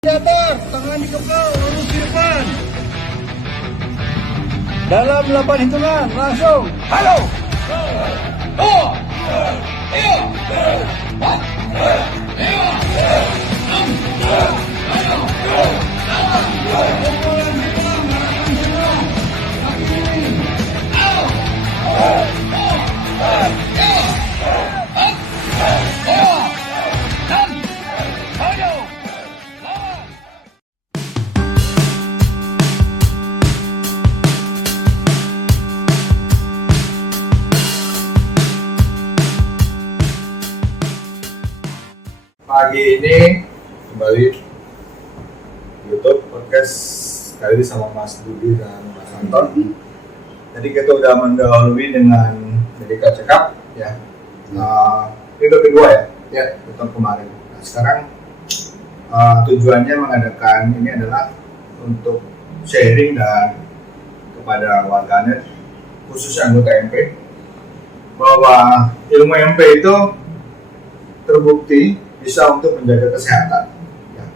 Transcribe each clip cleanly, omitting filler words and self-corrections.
Datar, tangan dikepal, lurus di depan. Dalam 8 hitungan, langsung. Halo. Pagi ini kembali YouTube podcast kali ini sama Mas Budi dan Mas Anton. Jadi kita udah mendahului dengan medical check up ya. Ini udah kedua ya tahun kemarin. Nah, sekarang tujuannya mengadakan ini adalah untuk sharing dan kepada warganet khususnya anggota MP bahwa ilmu MP itu terbukti bisa untuk menjaga kesehatan. Ya.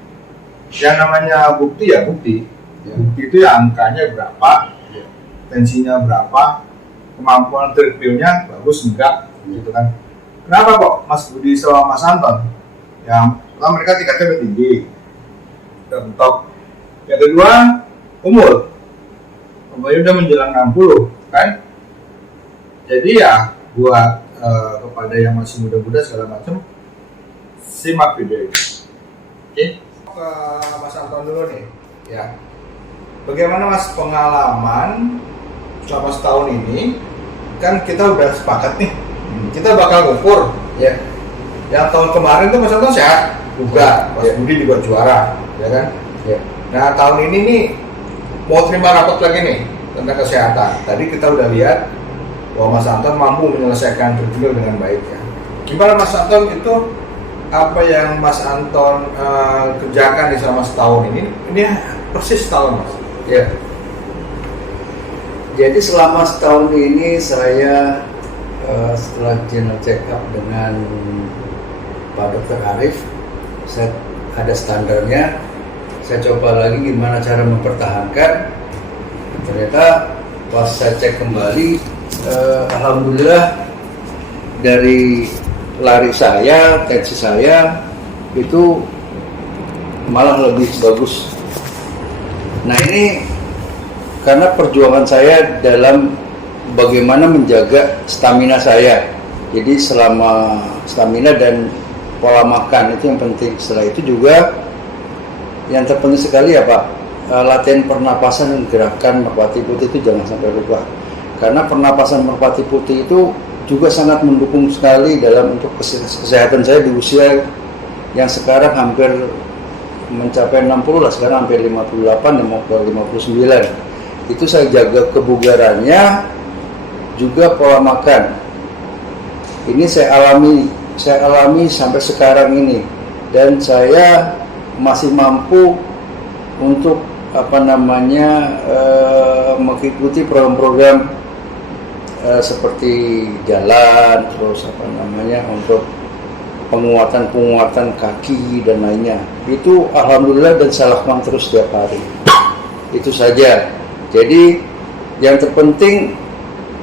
Yang namanya bukti ya bukti. Ya. Bukti itu ya angkanya berapa, ya. Tensinya berapa, kemampuan treadmillnya bagus enggak, gitu kan. Kenapa kok Mas Budi sama Mas Anton? Yang pertama mereka tingkatnya lebih tinggi, mentok. Yang kedua umurnya udah menjelang 60, kan? Jadi ya buat kepada yang masih muda-muda segala macam. Simak video ini. Oke. Ke Mas Anton dulu nih, ya. Bagaimana Mas pengalaman selama setahun ini? Kan kita udah sepakat nih, kita bakal ngukur, ya. Yang tahun kemarin tuh Mas Anton sehat, juga, Mas Budi juga juara, ya kan? Ya. Nah tahun ini nih mau terima rapot lagi nih tentang kesehatan. Tadi kita udah lihat bahwa Mas Anton mampu menyelesaikan treadmill dengan baik, ya. Gimana Mas Anton itu? Apa yang Mas Anton kerjakan di selama setahun ini persis setahun Mas. Ya. Jadi selama setahun ini saya setelah general check up dengan Pak Dr. Arif, saya ada standarnya. Saya coba lagi gimana cara mempertahankan. Ternyata pas saya cek kembali, alhamdulillah dari lari saya, tensi saya itu malah lebih bagus. Nah ini karena perjuangan saya dalam bagaimana menjaga stamina saya. Jadi selama stamina dan pola makan itu yang penting. Setelah itu juga yang terpenting sekali apa? Latihan pernapasan dan gerakan merpati putih itu jangan sampai lupa. Karena pernapasan merpati putih itu juga sangat mendukung sekali dalam untuk kesehatan saya di usia yang sekarang hampir mencapai 60 lah, sekarang hampir 58, mau ke 59. Itu saya jaga kebugarannya, juga pola makan. Ini saya alami sampai sekarang ini, dan saya masih mampu untuk mengikuti program-program seperti jalan, terus untuk penguatan kaki dan lainnya. Itu alhamdulillah dan saya lakukan terus setiap hari. Itu saja. Jadi yang terpenting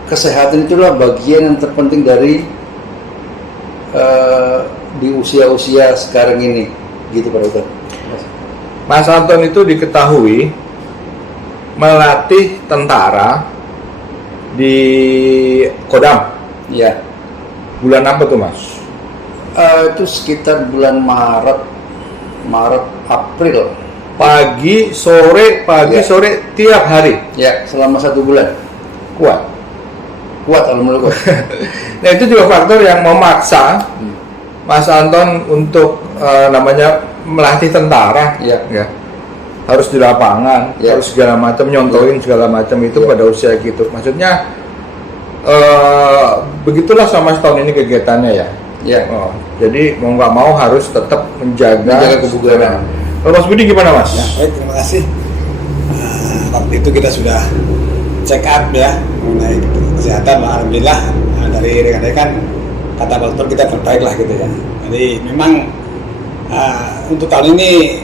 kesehatan itulah bagian yang terpenting dari di usia-usia sekarang ini. Gitu Pak Dokter. Mas Anton itu diketahui melatih tentara di Kodam. Ya. Bulan apa tuh Mas? Itu sekitar bulan Maret April. Pagi sore tiap hari. Ya, selama 1 bulan. Kuat alhamdulillah. Nah itu juga faktor yang memaksa Mas Anton untuk melatih tentara. Ya. Harus di lapangan, ya. Harus segala macam nyontoin segala macam itu pada usia gitu. Maksudnya begitulah sama setahun ini kegiatannya ya. Ya. Jadi mau nggak mau harus tetap menjaga kebugaran. Kalau Mas Budi gimana Mas? Ya, baik, terima kasih. Waktu itu kita sudah check up ya mengenai kesehatan, alhamdulillah dari rekan-rekan kata dokter kita terbaik lah gitu ya. Jadi memang untuk tahun ini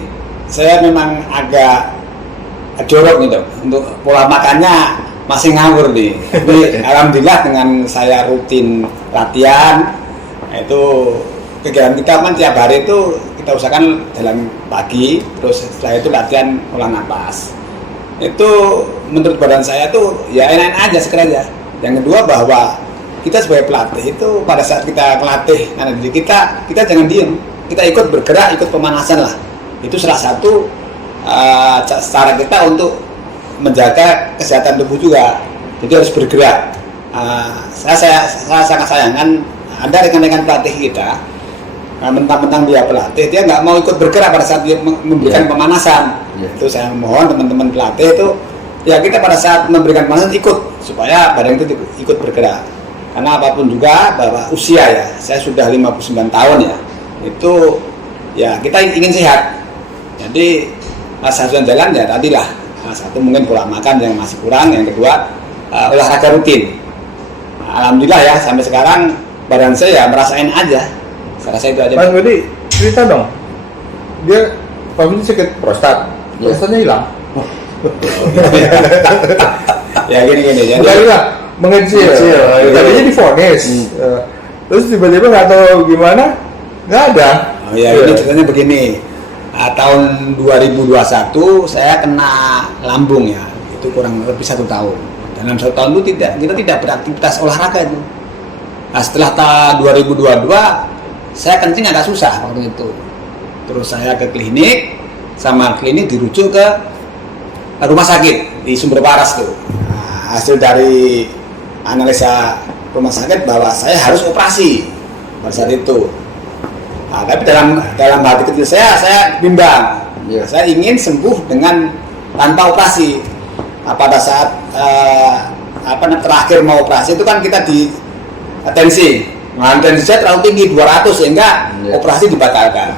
saya memang agak jorok gitu untuk pola makannya, masih ngawur nih. Jadi alhamdulillah dengan saya rutin latihan itu kegiatan kita kan tiap hari itu kita usahakan jalan pagi, terus setelah itu latihan olah napas. Itu menurut badan saya tuh ya enak-enak aja, sekedar aja. Yang kedua bahwa kita sebagai pelatih itu pada saat kita melatih anak didik kita jangan diem, kita ikut bergerak, ikut pemanasan lah. Itu salah satu cara kita untuk menjaga kesehatan tubuh juga. Jadi harus bergerak. Saya sangat sayangkan ada rekan-rekan pelatih kita, mentang-mentang dia pelatih, dia nggak mau ikut bergerak pada saat dia memberikan pemanasan. Itu saya mohon teman-teman pelatih itu, ya kita pada saat memberikan pemanasan ikut, supaya badan itu ikut bergerak. Karena apapun juga bahwa usia ya, saya sudah 59 tahun ya, itu ya kita ingin sehat. Jadi satu jalan ya tadilah, satu mungkin pola makan yang masih kurang, yang kedua olahraga rutin. Alhamdulillah ya sampai sekarang badan saya ya merasain aja. Saya rasa itu aja. Mas Budi, cerita dong. Dia Pak Budi sakit prostatnya hilang. Ya gini. Bukan hilang, mengecil. Tadinya divonis. Terus tiba-tiba nggak tahu gimana, nggak ada. Oh ya, ini ceritanya begini. Tahun 2021 saya kena lambung ya, itu kurang lebih 1 tahun. Dalam 1 tahun itu kita tidak beraktivitas olahraga itu. Nah, setelah tahun 2022 saya kencing agak susah waktu itu. Terus saya ke klinik, sama klinik dirujuk ke rumah sakit di Sumber Waras tuh. Nah, hasil dari analisa rumah sakit bahwa saya harus operasi pada saat itu. Nah, tapi dalam hati kecil saya bimbang. Saya ingin sembuh dengan tanpa operasi. Nah, pada saat terakhir mau operasi itu kan kita di tensi saya terlalu tinggi 200 sehingga operasi dibatalkan.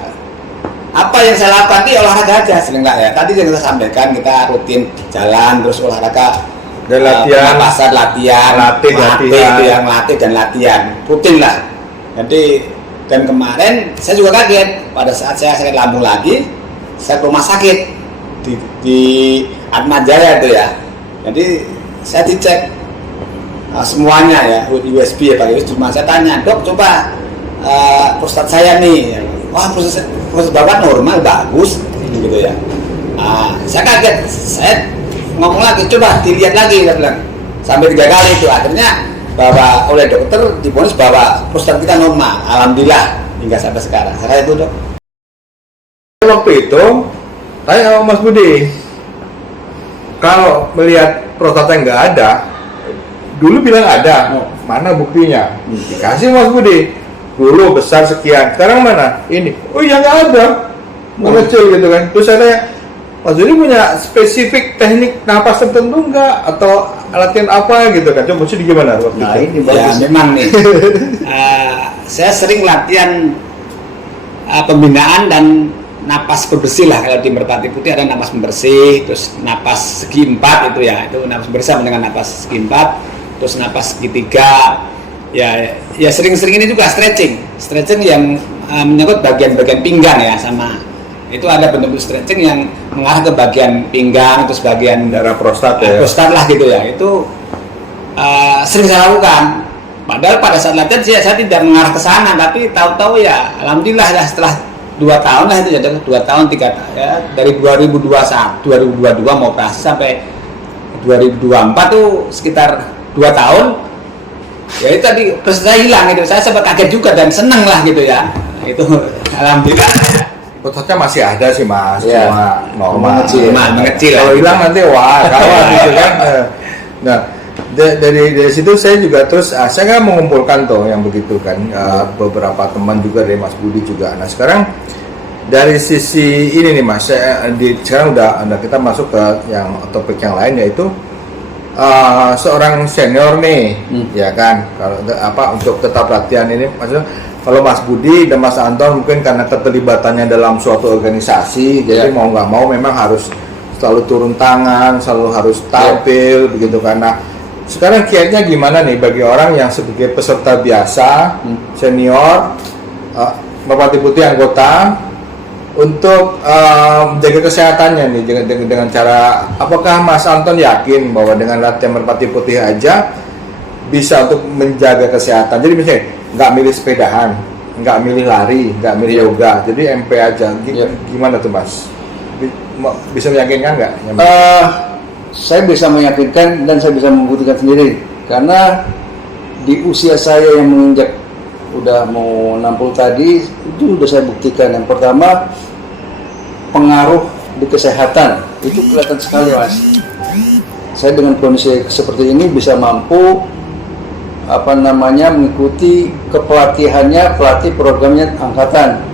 Apa yang saya lakukan ini olahraga aja sebenarnya ya. Tadi yang kita sampaikan, kita rutin jalan terus olahraga dan latihan, pasar latihan, latih dan latihan rutin lah. Jadi dan kemarin saya juga kaget pada saat saya sakit lambung lagi, saya ke rumah sakit di Atma Jaya itu ya. Jadi saya dicek semuanya ya, USB ya pakai USB. Saya tanya, dok coba prostat saya nih, wah prostat bapak normal bagus gitu ya. Saya kaget, saya ngomong lagi, coba dilihat lagi, saya bilang sampai 3 kali itu. Akhirnya bahwa oleh dokter divonis bahwa prostat kita normal, alhamdulillah hingga sampai sekarang. Saya itu dok. Waktu itu tanya sama Mas Budi, kalau melihat prostatnya nggak ada, dulu bilang ada, mana buktinya? Dikasih Mas Budi, dulu besar sekian, sekarang mana? Ini, oh ya nggak ada, mengecil gitu kan. Terus saya tanya, Mas Budi punya spesifik teknik napas tertentu nggak? Atau latihan apa gitu kan? Coba sih gimana waktu itu? Ini bagus. Ya memang nih, saya sering latihan pembinaan dan napas pembersih lah. Kalau di Merpati Putih ada napas pembersih, terus napas segi 4 itu ya, itu napas pembersih dengan napas segi 4, terus napas segitiga. Ya sering-sering ini juga stretching yang menyangkut bagian-bagian pinggang ya, sama itu ada bentuk stretching yang mengarah ke bagian pinggang, terus bagian daerah prostat ya. Prostat lah gitu ya. Itu sering saya lakukan. Padahal pada saat latihan saya tidak mengarah ke sana, tapi tahu-tahu ya alhamdulillah ya setelah 2 tahun lah itu ya, 2 tahun 3 tahun ya, dari 2022 mau operasi sampai 2024 tuh sekitar 2 tahun. Ya itu tadi prostat saya hilang gitu. Saya sempat kaget juga dan seneng lah gitu ya. Itu alhamdulillah. Prostatnya masih ada sih Mas, cuma normal. Mengecil. Kalau hilang nanti wah kawan gitu kan. Nah dari situ saya juga terus saya kan mengumpulkan tuh yang begitu kan, beberapa teman juga dari Mas Budi juga. Nah sekarang dari sisi ini nih Mas, sekarang udah kita masuk ke yang topik yang lain, yaitu seorang senior nih, ya kan, kalau untuk tetap latihan ini, maksudnya kalau Mas Budi dan Mas Anton mungkin karena keterlibatannya dalam suatu organisasi, jadi mau nggak mau memang harus selalu turun tangan, selalu harus tampil begitu. Karena sekarang kiatnya gimana nih bagi orang yang sebagai peserta biasa, senior, Merpati Putih anggota, untuk menjaga kesehatannya nih dengan cara, apakah Mas Anton yakin bahwa dengan latihan merpati putih aja bisa untuk menjaga kesehatan? Jadi misalnya nggak milih sepedahan, nggak milih lari, nggak milih yoga, jadi MP aja. Gimana tuh Mas? Bisa meyakinkan nggak? Saya bisa meyakinkan dan saya bisa membuktikan sendiri, karena di usia saya yang menginjak udah mau 60 tadi, itu udah saya buktikan. Yang pertama, pengaruh di kesehatan itu kelihatan sekali Mas. Saya dengan kondisi seperti ini bisa mampu mengikuti kepelatihannya pelatih programnya angkatan.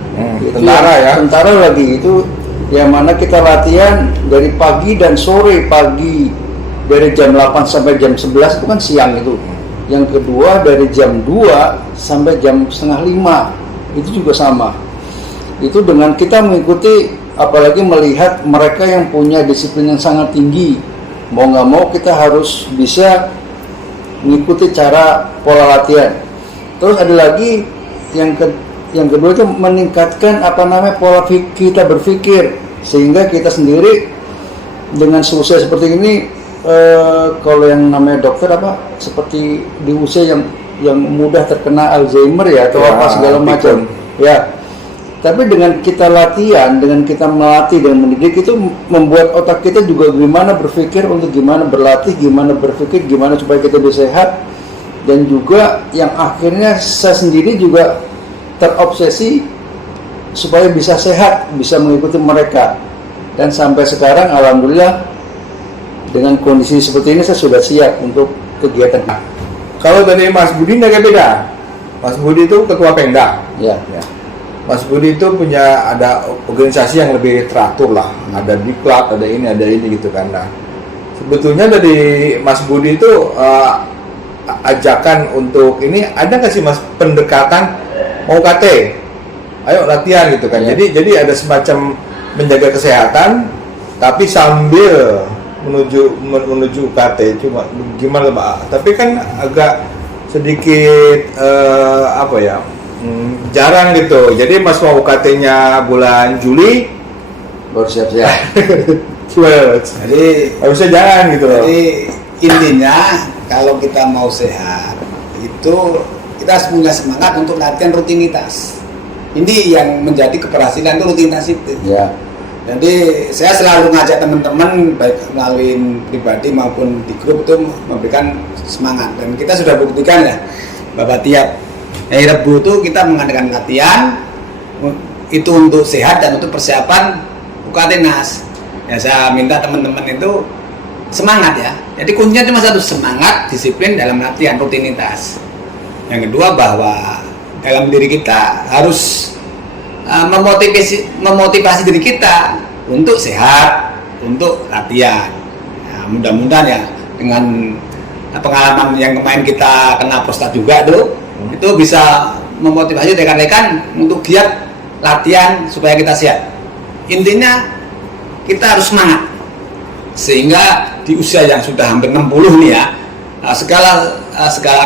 Tentara ya? Tentara lagi, itu yang mana kita latihan dari pagi dan sore. Pagi dari jam 8 sampai jam 11 itu kan siang itu. Yang kedua dari jam 2 sampai jam setengah 5 itu juga sama. Itu dengan kita mengikuti, apalagi melihat mereka yang punya disiplin yang sangat tinggi. Mau nggak mau kita harus bisa mengikuti cara pola latihan. Terus ada lagi yang kedua itu meningkatkan pola kita berpikir, sehingga kita sendiri dengan usia seperti ini, kalau yang namanya dokter seperti di usia yang mudah terkena Alzheimer ya, atau segala macam ya. Tapi dengan kita latihan, dengan kita melatih dan mendidik, itu membuat otak kita juga gimana berpikir untuk gimana berlatih, gimana berpikir, gimana supaya kita bisa sehat. Dan juga yang akhirnya saya sendiri juga terobsesi supaya bisa sehat, bisa mengikuti mereka. Dan sampai sekarang alhamdulillah dengan kondisi seperti ini saya sudah siap untuk kegiatan. Kalau tadi Mas Budi nggak beda. Mas Budi itu ketua Pemda. Ya. Mas Budi itu punya ada organisasi yang lebih teratur lah, ada diklat, ada ini gitu kan. Nah, sebetulnya dari Mas Budi itu ajakan untuk ini ada nggak sih Mas pendekatan mau KT, ayo latihan gitu kan? Ya. Jadi ada semacam menjaga kesehatan, tapi sambil menuju UKT. Cuma gimana Pak? Tapi kan agak sedikit jarang gitu. Jadi Mas mau UKT-nya bulan Juli Baru siap-siap. Jadi harusnya jangan gitu loh. Jadi intinya kalau kita mau sehat itu kita harus punya semangat untuk latihan rutinitas. Ini yang menjadi keberhasilan itu rutinitas itu. Ya. Jadi saya selalu ngajak teman-teman baik melalui pribadi maupun di grup itu memberikan semangat, dan kita sudah buktikan ya bahwa tiap hari Rabu itu kita mengadakan latihan itu untuk sehat dan untuk persiapan UKT NAS. Ya saya minta teman-teman itu semangat ya. Jadi kuncinya cuma satu, semangat, disiplin dalam latihan rutinitas. Yang kedua bahwa dalam diri kita harus memotivasi diri kita untuk sehat, untuk latihan. Ya, mudah-mudahan ya dengan pengalaman yang kemarin kita kena prostat juga tuh, itu bisa memotivasi rekan-rekan untuk giat latihan supaya kita sehat. Intinya kita harus semangat, sehingga di usia yang sudah hampir 60 nih ya, segala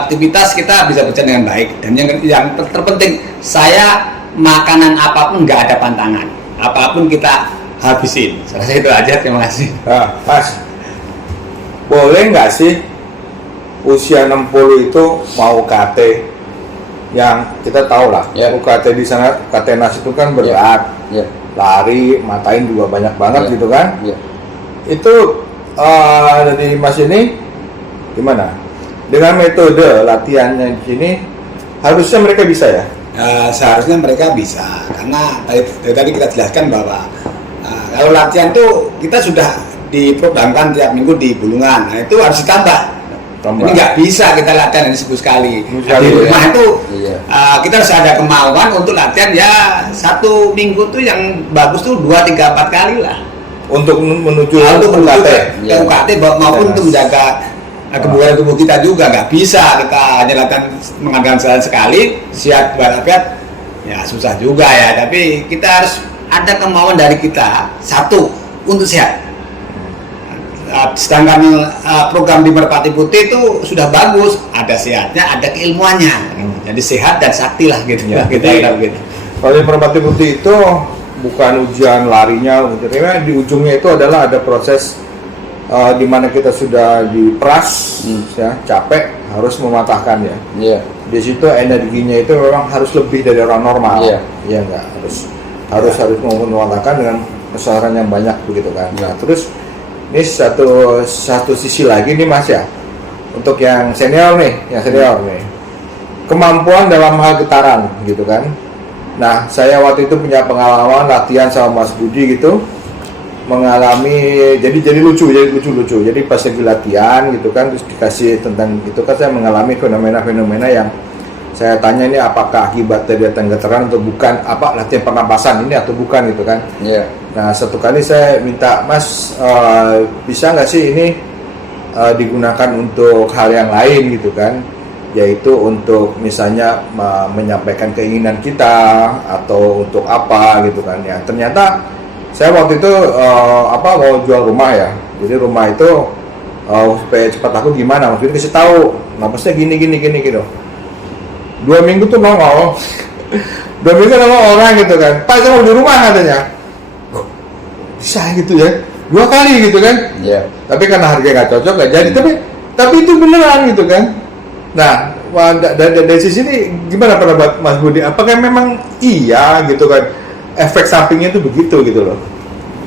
aktivitas kita bisa berjalan dengan baik. Dan yang terpenting, saya makanan apapun nggak ada pantangan, apapun kita habisin. Saya rasa itu aja, terima kasih. Mas, boleh nggak sih usia 60 itu mau UKT? Yang kita tahu lah, Ya. UKT di sana, UKT NAS itu kan berat, Ya. lari, matain juga banyak banget Ya. gitu kan? Ya. Itu dari Mas ini gimana? Dengan metode latihannya di sini harusnya mereka bisa ya? Seharusnya mereka bisa, karena dari tadi kita jelaskan bahwa kalau latihan tuh kita sudah diprogramkan tiap minggu di Bulungan. Nah itu harus ditambah. Ini nggak bisa kita latihan hanya seminggu sekali. Di rumah itu kita harus ada kemauan untuk latihan ya, satu minggu tuh yang bagus tuh 2, 3, 4 kali lah. Untuk menuju Untuk UKT. ke UKT maupun untuk menjaga kebugaran tubuh kita juga. Nggak bisa kita hanya latihan mengadakan jalan sekali, siap walafiat, ya susah juga ya. Tapi kita harus ada kemauan dari kita, satu, untuk sehat. Sedangkan program di Merpati Putih itu sudah bagus, ada sehatnya, ada keilmuannya. Jadi sehat dan sakti lah gitu. Ya, Kita jadi, gitu. kalau di Merpati Putih itu bukan ujian larinya, karena di ujungnya itu adalah ada proses di mana kita sudah diperas, ya, capek, harus mematahkan ya. Iya. Di situ energinya itu memang harus lebih dari orang normal. Iya. Iya nggak, harus mematahkan dengan kesabaran yang banyak begitu kan. Nah terus ini satu sisi lagi nih Mas ya, untuk yang senior nih, kemampuan dalam hal getaran gitu kan. Nah saya waktu itu punya pengalaman latihan sama Mas Budi gitu, mengalami jadi lucu. Jadi pas lagi latihan gitu kan, terus dikasih tentang itu kan, saya mengalami fenomena yang saya tanya ini apakah akibat dari datang getaran atau bukan, apa latihan pernapasan ini atau bukan gitu kan. Iya. Nah satu kali saya minta Mas, bisa nggak sih ini digunakan untuk hal yang lain gitu kan, yaitu untuk misalnya menyampaikan keinginan kita atau untuk apa gitu kan ya. Ternyata saya waktu itu mau jual rumah ya, jadi rumah itu supaya cepat laku gimana, maksudnya kasih tahu napasnya gini 2 minggu tuh nongol 2 minggu nongol orang gitu kan, Pak saya mau di rumah katanya. Bisa gitu ya, 2 kali gitu kan. Iya. Tapi karena harga nggak cocok nggak jadi, tapi itu beneran gitu kan. Nah dari sisi ini gimana pendapat Mas Budi, apakah memang iya gitu kan, efek sampingnya itu begitu gitu loh?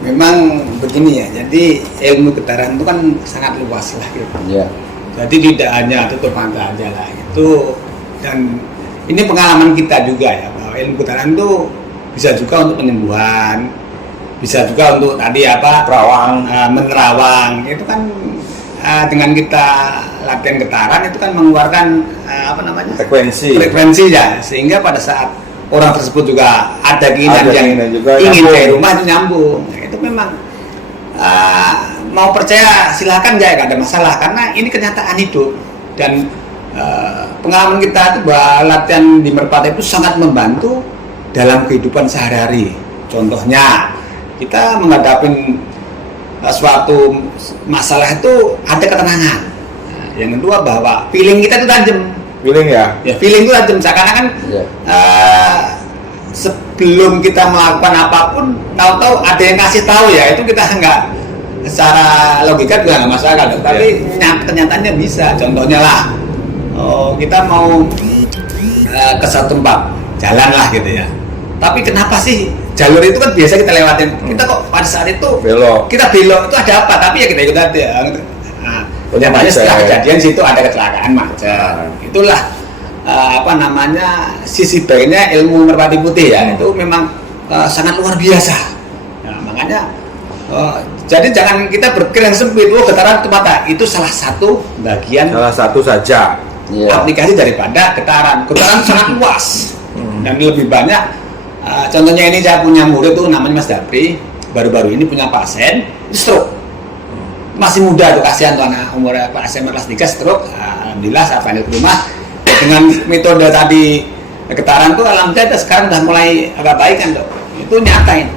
Memang begini ya, jadi ilmu getaran itu kan sangat luas lah gitu. Iya. Jadi tidak hanya tutup mata aja lah itu, dan ini pengalaman kita juga ya, bahwa ilmu getaran itu bisa juga untuk penyembuhan, bisa juga untuk tadi menerawang. Itu kan dengan kita latihan getaran itu kan mengeluarkan frekuensi ya, sehingga pada saat orang tersebut juga ada keinginan yang ingin dari rumah itu nyambung. Itu memang mau percaya silahkan ya, gak ada masalah, karena ini kenyataan hidup. Dan pengalaman kita itu bahwa latihan di Merpati itu sangat membantu dalam kehidupan sehari-hari. Contohnya kita menghadapi suatu masalah itu ada ketenangan. Yang kedua bahwa feeling kita itu tajam. Feeling ya? Ya, feeling itu tajam. Seakan-akan sebelum kita melakukan apapun, tahu-tahu ada yang kasih tahu ya, itu kita nggak, secara logika juga nggak masalah. Tapi kenyataannya bisa. Contohnya lah, kita mau ke satu tempat, jalan lah gitu ya. Tapi kenapa sih jalur itu kan biasa kita lewatin, kita kok pada saat itu kita belok itu ada apa? Tapi ya kita ikut aja. Ternyata setelah kejadian situ ada kecelakaan macet. Itulah sisi baiknya ilmu Merpati Putih ya. Itu memang sangat luar biasa. Nah, makanya jadi jangan kita berpikir yang sempit, getaran itu mata. Itu salah satu bagian, salah satu saja aplikasi daripada getaran. Getaran sangat luas dan lebih banyak. Contohnya ini saya punya murid tuh namanya Mas Dapri, baru-baru ini punya pasien stroke. Masih muda tuh, kasihan tuh anak umur SMA kelas 3 stroke. Alhamdulillah saya panggil ke rumah dengan metode tadi getaran tuh, alhamdulillah sekarang udah mulai agak baik kan tuh. Itu nyatain.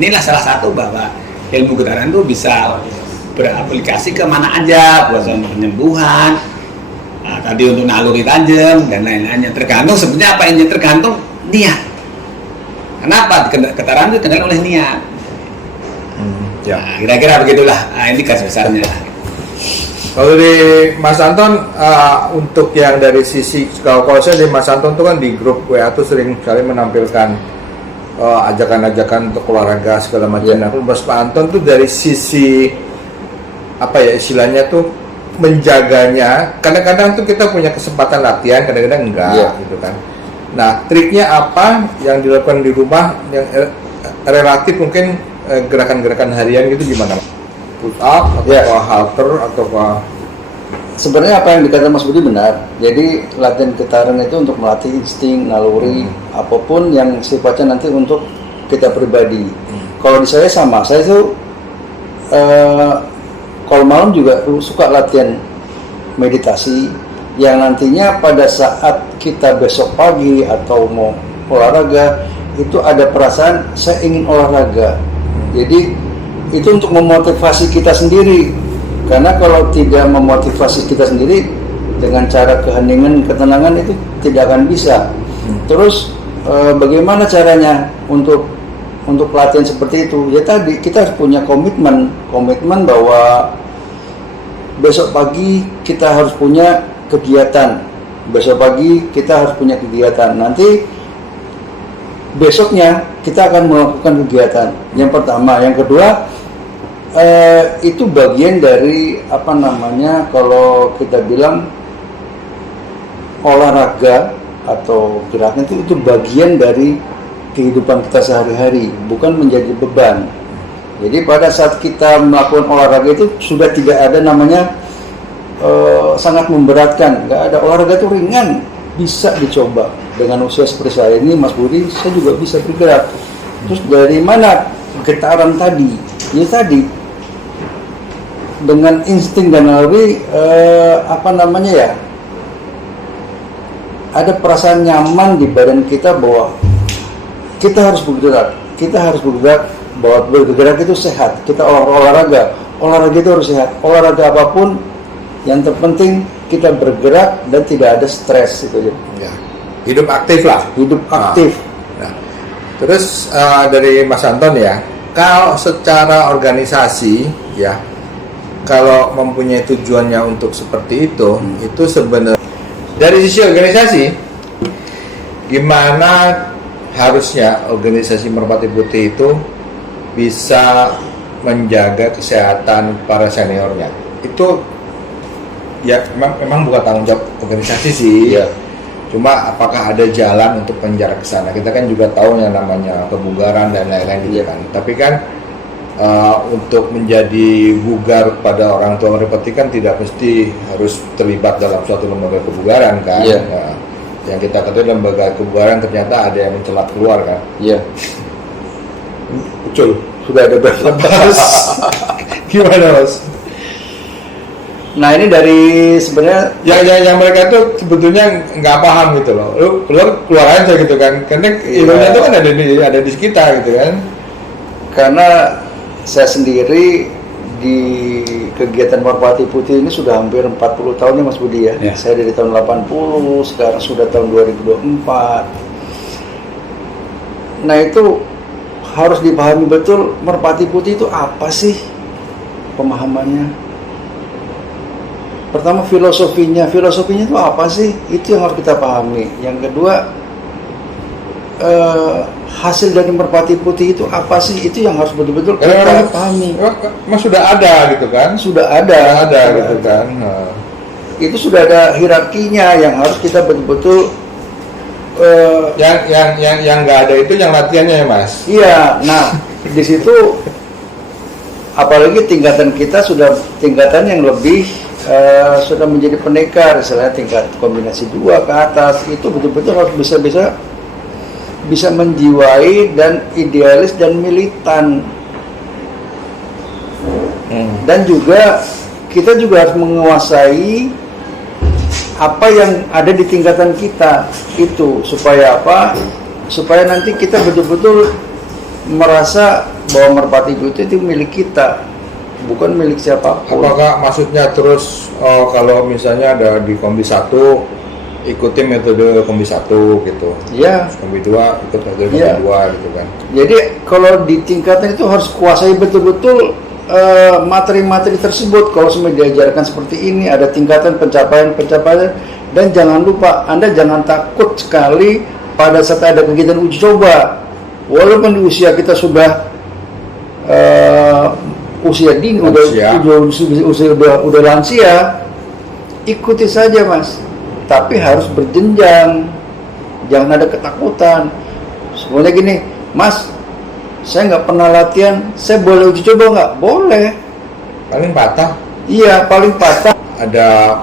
Inilah salah satu bahwa ilmu getaran tuh bisa beraplikasi ke mana aja, buat penyembuhan, tadi untuk naluri tajam dan lain-lainnya. Tergantung sebenarnya apa yang tergantung niat. Kenapa getaran itu dikenal oleh niat? Nah, kira-kira begitulah. Ini garis besarnya. Kalau di Mas Anton, untuk yang dari sisi, kalau saya di Mas Anton tuh kan di grup WA tuh sering sekali menampilkan ajakan-ajakan untuk olahraga segala macam. Nah, Mas Anton tuh dari sisi apa ya istilahnya tuh menjaganya. Kadang-kadang tuh kita punya kesempatan latihan, kadang-kadang enggak gitu kan. Nah, triknya apa yang dilakukan di rumah yang relatif mungkin gerakan-gerakan harian gitu gimana? Push up atau halter atau apa? Sebenarnya apa yang dikatakan Mas Budi benar. Jadi latihan getaran itu untuk melatih insting, naluri, apapun yang sifatnya nanti untuk kita pribadi. Kalau di saya sama, saya tuh kalau malam juga suka latihan meditasi yang nantinya pada saat kita besok pagi atau mau olahraga itu ada perasaan saya ingin olahraga. Jadi itu untuk memotivasi kita sendiri, karena kalau tidak memotivasi kita sendiri dengan cara keheningan, ketenangan itu tidak akan bisa. Terus bagaimana caranya untuk untuk pelatihan seperti itu? Ya tadi kita harus punya komitmen bahwa besok pagi kita harus punya kegiatan. Besok pagi kita harus punya kegiatan. Nanti besoknya kita akan melakukan kegiatan. Yang pertama, yang kedua, itu bagian dari kalau kita bilang olahraga atau gerakan itu bagian dari kehidupan kita sehari-hari, bukan menjadi beban. Jadi pada saat kita melakukan olahraga itu sudah tidak ada namanya sangat memberatkan, nggak ada. Olahraga itu ringan, bisa dicoba. Dengan usia seperti saya ini, Mas Budi, saya juga bisa bergerak. Terus dari mana getaran tadi? Ya tadi dengan insting dan naluri ada perasaan nyaman di badan kita bahwa kita harus bergerak, bahwa bergerak itu sehat. Kita olahraga itu harus sehat. Olahraga apapun, yang terpenting kita bergerak dan tidak ada stres itu. Ya. Hidup aktif lah. Hidup aktif. Nah, terus dari Mas Anton ya, kalau secara organisasi ya, kalau mempunyai tujuannya untuk seperti itu sebenarnya dari sisi organisasi, gimana harusnya organisasi Merpati Putih itu bisa menjaga kesehatan para seniornya? Itu ya memang bukan tanggung jawab organisasi sih. Ya. Cuma apakah ada jalan untuk menjaga ke sana? Kita kan juga tahu yang namanya kebugaran dan lain-lain gitu kan. Tapi kan untuk menjadi bugar pada orang tua merpati kan tidak mesti harus terlibat dalam suatu lembaga kebugaran kan. Iya. Nah, yang kita ketahui lembaga kebugaran ternyata ada yang mencelak keluar kan. Iya. Betul. Sudah ada berapa Mas? Gimana Mas? Nah ini dari sebenarnya Yang mereka tuh sebetulnya nggak paham gitu loh. Lu keluar aja gitu kan. Karena ilmunya itu kan ada di sekitar gitu kan. karena saya sendiri di kegiatan Merpati Putih ini sudah hampir 40 tahun ya Mas Budi ya. Ya. Saya dari tahun 80, sekarang sudah tahun 2024. Nah itu harus dipahami betul Merpati Putih itu apa sih pemahamannya. Pertama filosofinya itu apa sih? Itu yang harus kita pahami. Yang kedua hasil dari Merpati Putih itu apa sih? Itu yang harus betul-betul kita pahami. Mas sudah ada gitu kan? Sudah ada Gitu kan. Nah. Itu sudah ada hierarkinya yang harus kita betul-betul Yang nggak ada itu yang latihannya ya Mas? iya. Nah di situ apalagi tingkatan kita sudah tingkatan yang lebih sudah menjadi pendekar, istilahnya tingkat kombinasi 2 ke atas, itu betul-betul harus bisa menjiwai dan idealis dan militan. Dan juga kita juga harus menguasai apa yang ada di tingkatan kita itu, supaya apa? Supaya nanti kita betul-betul merasa bahwa Merpati Putih itu milik kita, bukan milik siapapun. Apakah maksudnya terus kalau misalnya ada di Kombi 1 ikuti metode Kombi 1 gitu, Ya. Kombi 2 ikut metode Kombi Ya. 2 gitu kan? Jadi kalau di tingkatan itu harus kuasai betul-betul materi-materi tersebut. Kalau semua diajarkan seperti ini, ada tingkatan pencapaian, dan jangan lupa Anda jangan takut sekali pada saat ada kegiatan uji coba. Walaupun di usia kita sudah usia dini, udah lansia, ikuti saja Mas. Tapi harus berjenjang, jangan ada ketakutan. Semuanya gini, Mas, saya nggak pernah latihan, saya boleh uji coba nggak? Boleh. Paling patah. Iya, paling patah. Ada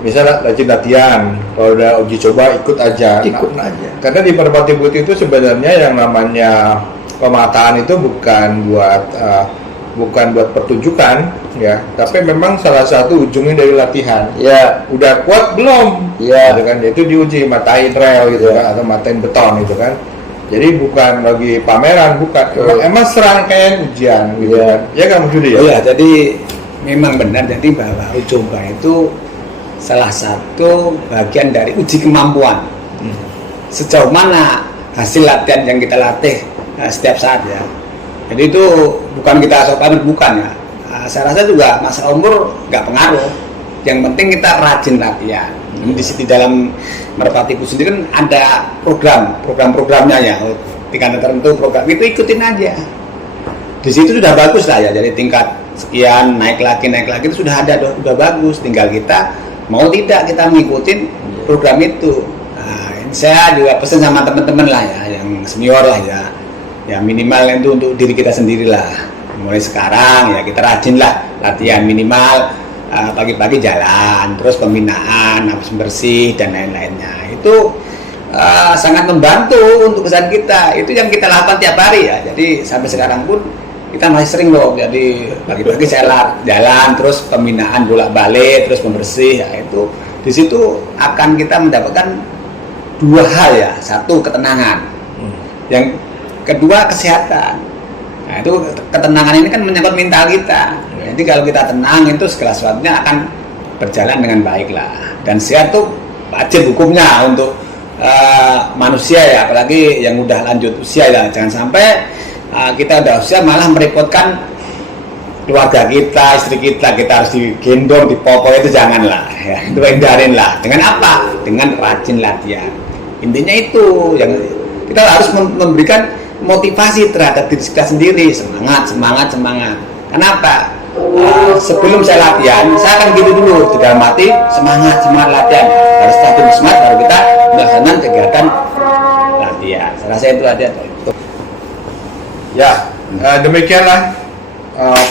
misalnya latihan, kalau udah uji coba ikut aja. Ikut aja. Karena di Merpati Putih itu sebenarnya yang namanya pemataan itu bukan buat pertunjukan ya, tapi memang salah satu ujungnya dari latihan. Ya, Udah kuat belum? Ya. Gitu kan, itu diuji matain rel gitu kan, atau matain beton gitu kan. Jadi bukan lagi pameran, bukan. Emang serangkaian ujian gitu Ya. kan. Ya kan Mas Yudi ya? Oh ya, jadi memang benar jadi bahwa uji coba itu salah satu bagian dari uji kemampuan. Sejauh mana hasil latihan yang kita latih setiap saat ya. Jadi itu bukan kita sok pamit, bukan ya. Saya rasa juga masalah umur nggak pengaruh. Yang penting kita rajin latihan. Di dalam Merpati Putih sendiri kan ada program-programnya ya, tingkat tertentu program itu ikutin aja. Di situ sudah bagus lah ya. Jadi tingkat sekian naik lagi itu sudah ada, sudah bagus. Tinggal kita mau tidak kita mengikuti program itu. Nah, saya juga pesan sama teman-teman lah ya, yang senior lah ya. Ya minimal itu untuk diri kita sendiri lah. Mulai sekarang ya kita rajin lah latihan minimal pagi-pagi jalan, terus pembinaan, nafas bersih dan lain-lainnya. Itu sangat membantu untuk kesehatan kita. Itu yang kita lakukan tiap hari ya. Jadi sampai sekarang pun kita masih sering loh. Jadi pagi-pagi saya jalan, terus pembinaan bolak-balik, terus pembersih. Ya, itu di situ akan kita mendapatkan dua hal ya. Satu ketenangan. Yang kedua kesehatan. Nah itu ketenangan ini kan menyangkut mental kita. Jadi kalau kita tenang itu segala sesuatunya akan berjalan dengan baik lah. Dan sehat tuh wajib hukumnya untuk manusia ya, apalagi yang udah lanjut usia ya. Jangan sampai kita udah usia malah merepotkan keluarga kita, istri kita harus digendong, dipopok, itu janganlah ya. Itu hindarin lah. Dengan apa? Dengan rajin latihan. Intinya itu yang kita harus memberikan motivasi terhadap diri kita sendiri, semangat. Kenapa? Sebelum saya latihan, saya akan gitu dulu, di dalam hati semangat latihan, harus stabil semangat baru kita melaksanakan kegiatan latihan. Saya rasa itu aja. Ya, demikianlah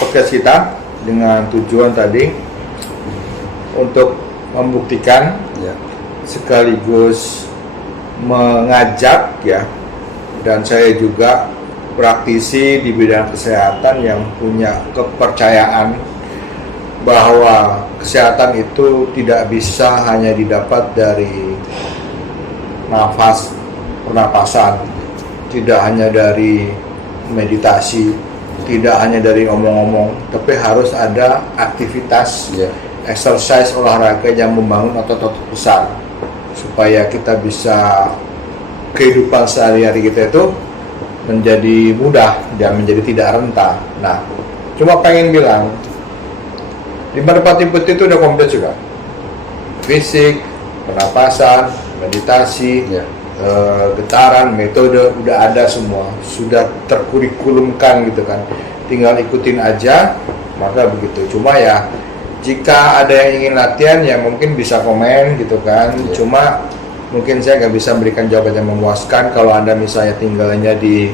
podcast kita dengan tujuan tadi untuk membuktikan sekaligus mengajak ya. Dan saya juga praktisi di bidang kesehatan yang punya kepercayaan bahwa kesehatan itu tidak bisa hanya didapat dari nafas, pernapasan, tidak hanya dari meditasi, tidak hanya dari omong-omong, tapi harus ada aktivitas, exercise, olahraga yang membangun otot-otot besar supaya kita bisa kehidupan sehari-hari kita itu menjadi mudah dan menjadi tidak rentan. Nah, cuma pengen bilang di Merpati Putih itu udah komplit juga, fisik, pernapasan, meditasi, getaran, metode udah ada semua, sudah terkurikulumkan gitu kan. Tinggal ikutin aja, maka begitu. Cuma ya jika ada yang ingin latihan ya mungkin bisa komen gitu kan. Cuma mungkin saya nggak bisa memberikan jawaban yang memuaskan kalau Anda misalnya tinggalnya di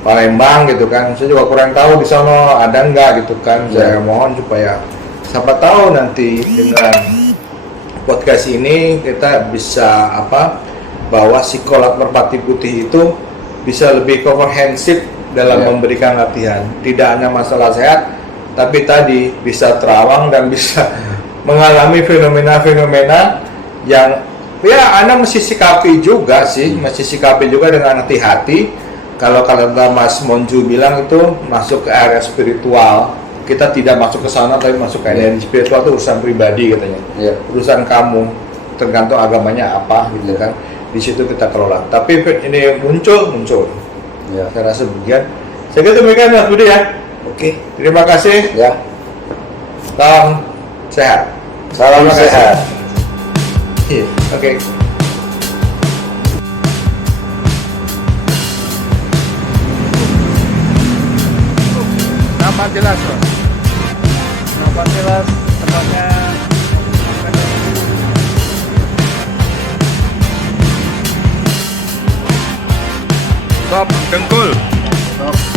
Palembang gitu kan. Saya juga kurang tahu di sana ada nggak gitu kan. Saya mohon supaya siapa tahu nanti dengan podcast ini kita bisa bahwa psikolog Merpati Putih itu bisa lebih komprehensif dalam memberikan latihan. Tidak hanya masalah sehat, tapi tadi bisa terawang dan bisa mengalami fenomena-fenomena yang ya Anda mesti sikapi juga sih, mesti sikapi juga dengan hati-hati. Kalau kata Mas Monju bilang itu masuk ke area spiritual, kita tidak masuk ke sana tapi masuk ke area spiritual, itu urusan pribadi katanya, urusan kamu, tergantung agamanya apa gitu kan. Di situ kita kelola. Tapi ini muncul. Saya rasa begitu. Saya kira demikian Mas Budi ya. Oke. Terima kasih. Ya. Salam sehat. Salam sehat. Oke. Nama jelas, Bro. Nama jelas, tempatnya. Stop, dengkul. Stop.